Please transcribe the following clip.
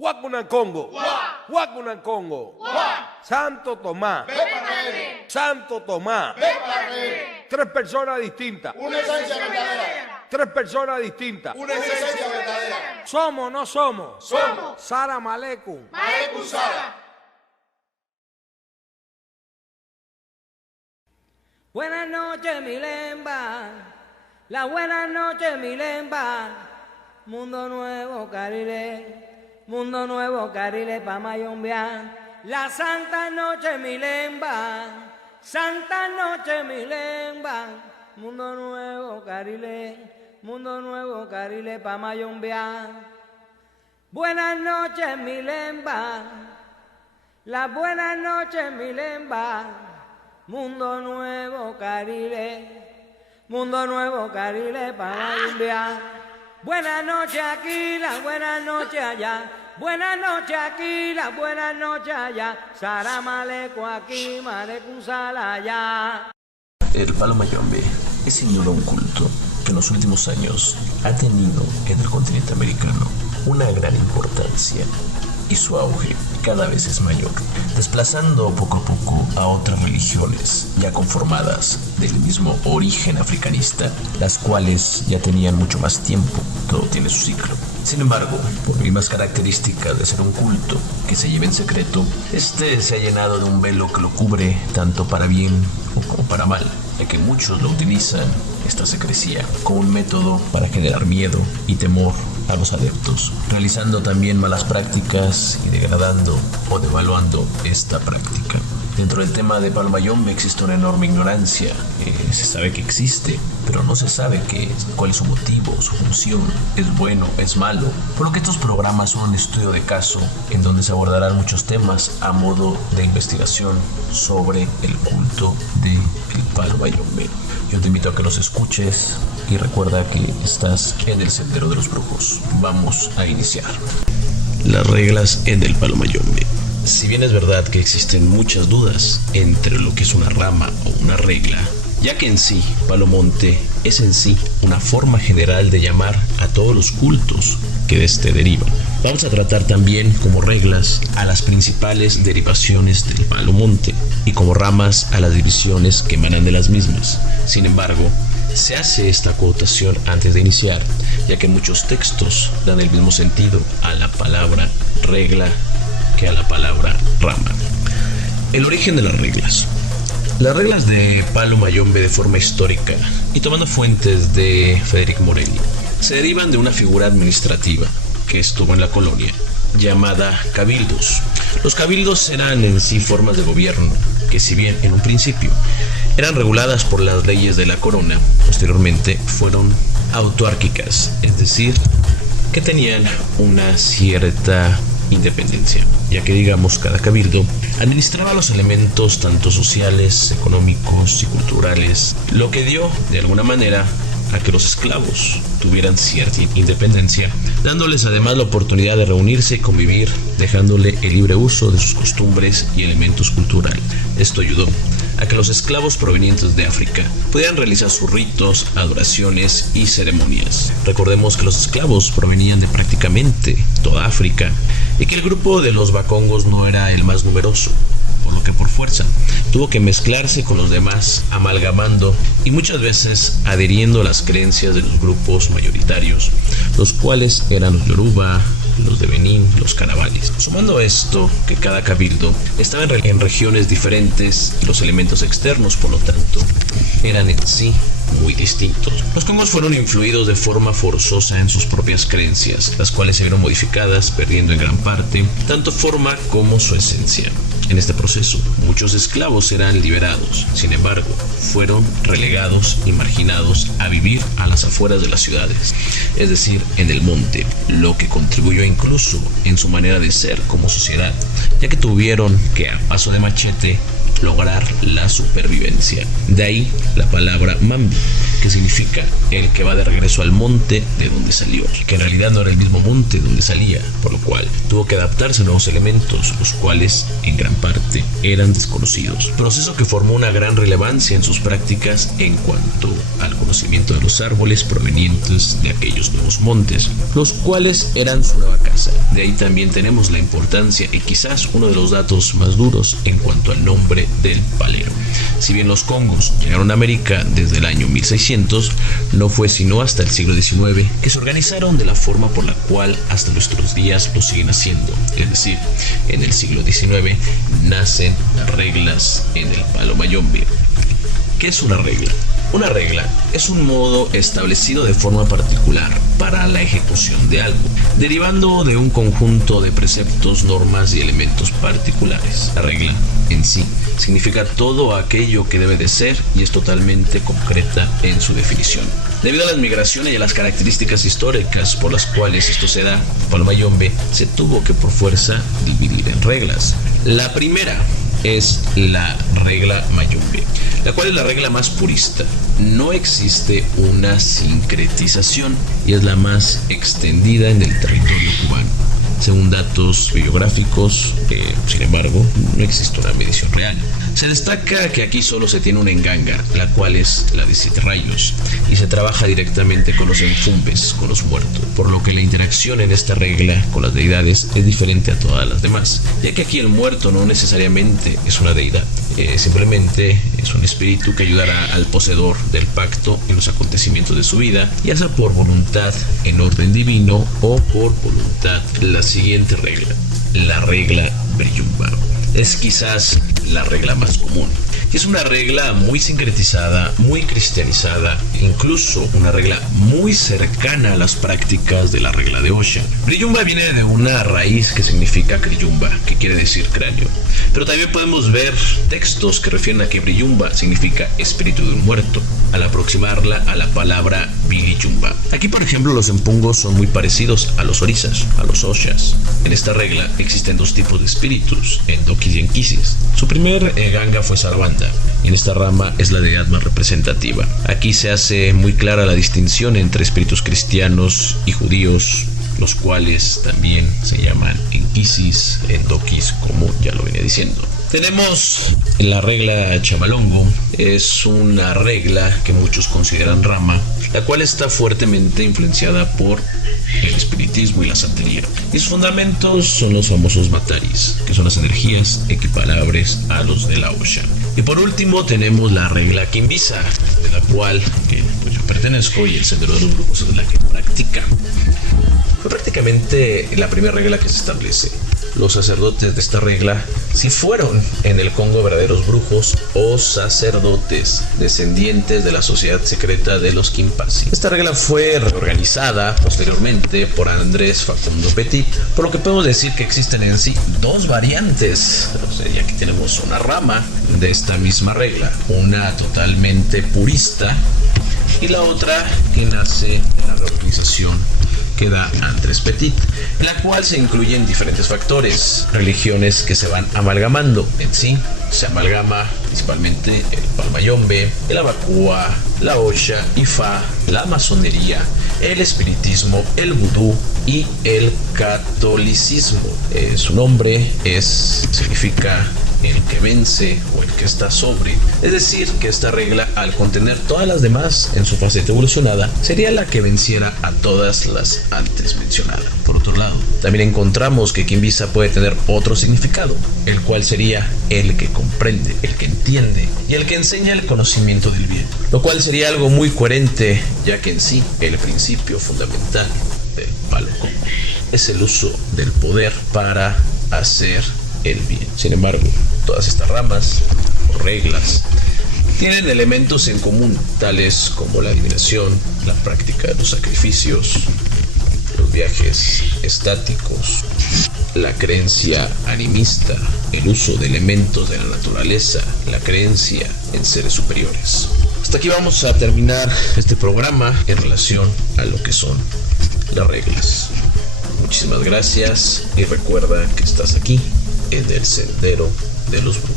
Huacunancongo, Huacunancongo, Santo Tomás, Santo Tomás. Tres personas distintas. Una esencia verdadera. Tres personas distintas. Una esencia verdadera. ¿Somos o no somos? Somos. Salam aleikum. Aleikum salam. Buenas noches, Milemba. La buena noche, Milemba. Mundo nuevo, Carile. Mundo nuevo, Carile, pa' mayombear. La santa noche, Milemba. Santa noche, Milemba. Mundo nuevo, Carile. Mundo nuevo, Carile, pa' mayombear. Buenas noches, Milemba. La buenas noches, Milemba. Mundo nuevo, Carile. Mundo nuevo, Carile, pa' mayombear. Buenas noches aquí, las buenas noches allá. Buenas noches aquí, las buenas noches allá. Saramaleco aquí, Malecum Salaya. El palo mayombe es sin duda un culto que en los últimos años ha tenido en el continente americano una gran importancia y su auge cada vez es mayor, desplazando poco a poco a otras religiones ya conformadas del mismo origen africanista, las cuales ya tenían mucho más tiempo. Todo tiene su ciclo. Sin embargo, por mismas características de ser un culto que se lleva en secreto, este se ha llenado de un velo que lo cubre tanto para bien como para mal, ya que muchos lo utilizan, esta secrecía, como un método para generar miedo y temor a los adeptos, realizando también malas prácticas y degradando o devaluando esta práctica. Dentro del tema de palo mayombe existe una enorme ignorancia. Se sabe que existe, pero no se sabe cuál es su motivo, su función, es bueno, es malo. Por lo que estos programas son un estudio de caso en donde se abordarán muchos temas a modo de investigación sobre el culto del palo mayombe. Yo te invito a que los escuches y recuerda que estás en el sendero de los brujos. Vamos a iniciar. Las reglas en el palo mayombe. Si bien es verdad que existen muchas dudas entre lo que es una rama o una regla, ya que en sí, palomonte es en sí una forma general de llamar a todos los cultos que de este derivan. Vamos a tratar también como reglas a las principales derivaciones del palomonte y como ramas a las divisiones que emanan de las mismas. Sin embargo, se hace esta acotación antes de iniciar, ya que muchos textos dan el mismo sentido a la palabra regla que a la palabra rama. El origen de las reglas. Las reglas de palo mayombe de forma histórica y tomando fuentes de Federico Morelli se derivan de una figura administrativa que estuvo en la colonia llamada cabildos. Los cabildos eran en sí formas de gobierno que, si bien en un principio eran reguladas por las leyes de la corona, posteriormente fueron autoárquicas, es decir, que tenían una cierta independencia, ya que digamos cada cabildo administraba los elementos tanto sociales, económicos y culturales, lo que dio de alguna manera a que los esclavos tuvieran cierta independencia, dándoles además la oportunidad de reunirse y convivir, dejándole el libre uso de sus costumbres y elementos culturales. Esto ayudó a que los esclavos provenientes de África pudieran realizar sus ritos, adoraciones y ceremonias. Recordemos que los esclavos provenían de prácticamente toda África y que el grupo de los bacongos no era el más numeroso, por lo que por fuerza tuvo que mezclarse con los demás, amalgamando y muchas veces adhiriendo a las creencias de los grupos mayoritarios, los cuales eran los Yoruba, los de Benín, los carabales. Sumando esto, que cada cabildo estaba en regiones diferentes y los elementos externos, por lo tanto, eran en sí muy distintos. Los congos fueron influidos de forma forzosa en sus propias creencias, las cuales se vieron modificadas, perdiendo en gran parte tanto forma como su esencia. En este proceso, muchos esclavos eran liberados, sin embargo, fueron relegados y marginados a vivir a las afueras de las ciudades, es decir, en el monte, lo que contribuyó incluso en su manera de ser como sociedad, ya que tuvieron que, a paso de machete, lograr la supervivencia. De ahí la palabra Mambi, que significa el que va de regreso al monte de donde salió, que en realidad no era el mismo monte donde salía, por lo cual tuvo que adaptarse a nuevos elementos, los cuales en gran parte eran desconocidos. Proceso que formó una gran relevancia en sus prácticas en cuanto al conocimiento de los árboles provenientes de aquellos nuevos montes, los cuales eran su nueva casa. De ahí también tenemos la importancia y quizás uno de los datos más duros en cuanto al nombre del palero. Si bien los congos llegaron a América desde el año 1600, no fue sino hasta el siglo XIX que se organizaron de la forma por la cual hasta nuestros días lo siguen haciendo. Es decir, en el siglo XIX nacen las reglas en el Palo Mayombe. ¿Qué es una regla? Una regla es un modo establecido de forma particular para la ejecución de algo, derivando de un conjunto de preceptos, normas y elementos particulares. La regla en sí significa todo aquello que debe de ser y es totalmente concreta en su definición. Debido a las migraciones y a las características históricas por las cuales esto se da, Palo Mayombe se tuvo que por fuerza dividir en reglas. La primera es la regla Mayombe, la cual es la regla más purista. No existe una sincretización y es la más extendida en el territorio cubano. Según datos bibliográficos, sin embargo, no existe una medición real. Se destaca que aquí solo se tiene una enganga, la cual es la de 7 rayos, y se trabaja directamente con los enfumbes, con los muertos, por lo que la interacción en esta regla con las deidades es diferente a todas las demás, ya que aquí el muerto no necesariamente es una deidad, simplemente es un espíritu que ayudará al poseedor del pacto en los acontecimientos de su vida, ya sea por voluntad en orden divino o por voluntad. La siguiente regla, la regla Breyumba, es quizás la regla más común. Es una regla muy sincretizada, muy cristianizada, incluso una regla muy cercana a las prácticas de la regla de Osha. Breyumba viene de una raíz que significa Criyumba, que quiere decir cráneo. Pero también podemos ver textos que refieren a que Breyumba significa espíritu de un muerto, al aproximarla a la palabra Biliyumba. Aquí, por ejemplo, los empungos son muy parecidos a los orisas, a los oshas. En esta regla existen 2 tipos de espíritus, endokis y enkisis. Su primer ganga fue Sarvanda, y en esta rama es la deidad más representativa. Aquí se hace muy clara la distinción entre espíritus cristianos y judíos, los cuales también se llaman enkisis, endokis, como ya lo venía diciendo. Tenemos la regla Chamalongo, es una regla que muchos consideran rama, la cual está fuertemente influenciada por el espiritismo y la santería. Y sus fundamentos son los famosos mataris, que son las energías equiparables a los de la Osha. Y por último tenemos la regla Quimbisa, de la cual yo pertenezco y el Sendero de los Brujos es la que practica. Fue prácticamente la primera regla que se establece. Los sacerdotes de esta regla sí fueron en el Congo verdaderos brujos o sacerdotes descendientes de la sociedad secreta de los Quimpasi. Esta regla fue reorganizada posteriormente por Andrés Facundo Petit, por lo que podemos decir que existen en sí 2 variantes. Y aquí tenemos una rama de esta misma regla, una totalmente purista y la otra que nace de la reorganización que da Andrés Petit, en la cual se incluyen diferentes factores, religiones que se van amalgamando. En sí se amalgama principalmente el Palo Mayombe, el Abacua, la Osha, Ifá, la masonería, el espiritismo, el vudú y el catolicismo. Su nombre significa el que vence o el que está sobre. Es decir, que esta regla, al contener todas las demás en su faceta evolucionada, sería la que venciera a todas las antes mencionadas. Por otro lado, también encontramos que Quimbisa puede tener otro significado, el cual sería el que comprende, el que entiende y el que enseña el conocimiento del bien, lo cual sería algo muy coherente, ya que en sí el principio fundamental del Palo Congo es el uso del poder para hacer el bien. Sin embargo, todas estas ramas o reglas tienen elementos en común, tales como la adivinación, la práctica de los sacrificios, los viajes estáticos, la creencia animista, el uso de elementos de la naturaleza, la creencia en seres superiores. Hasta aquí vamos a terminar este programa en relación a lo que son las reglas. Muchísimas gracias y recuerda que estás aquí en el Sendero de los Brujos.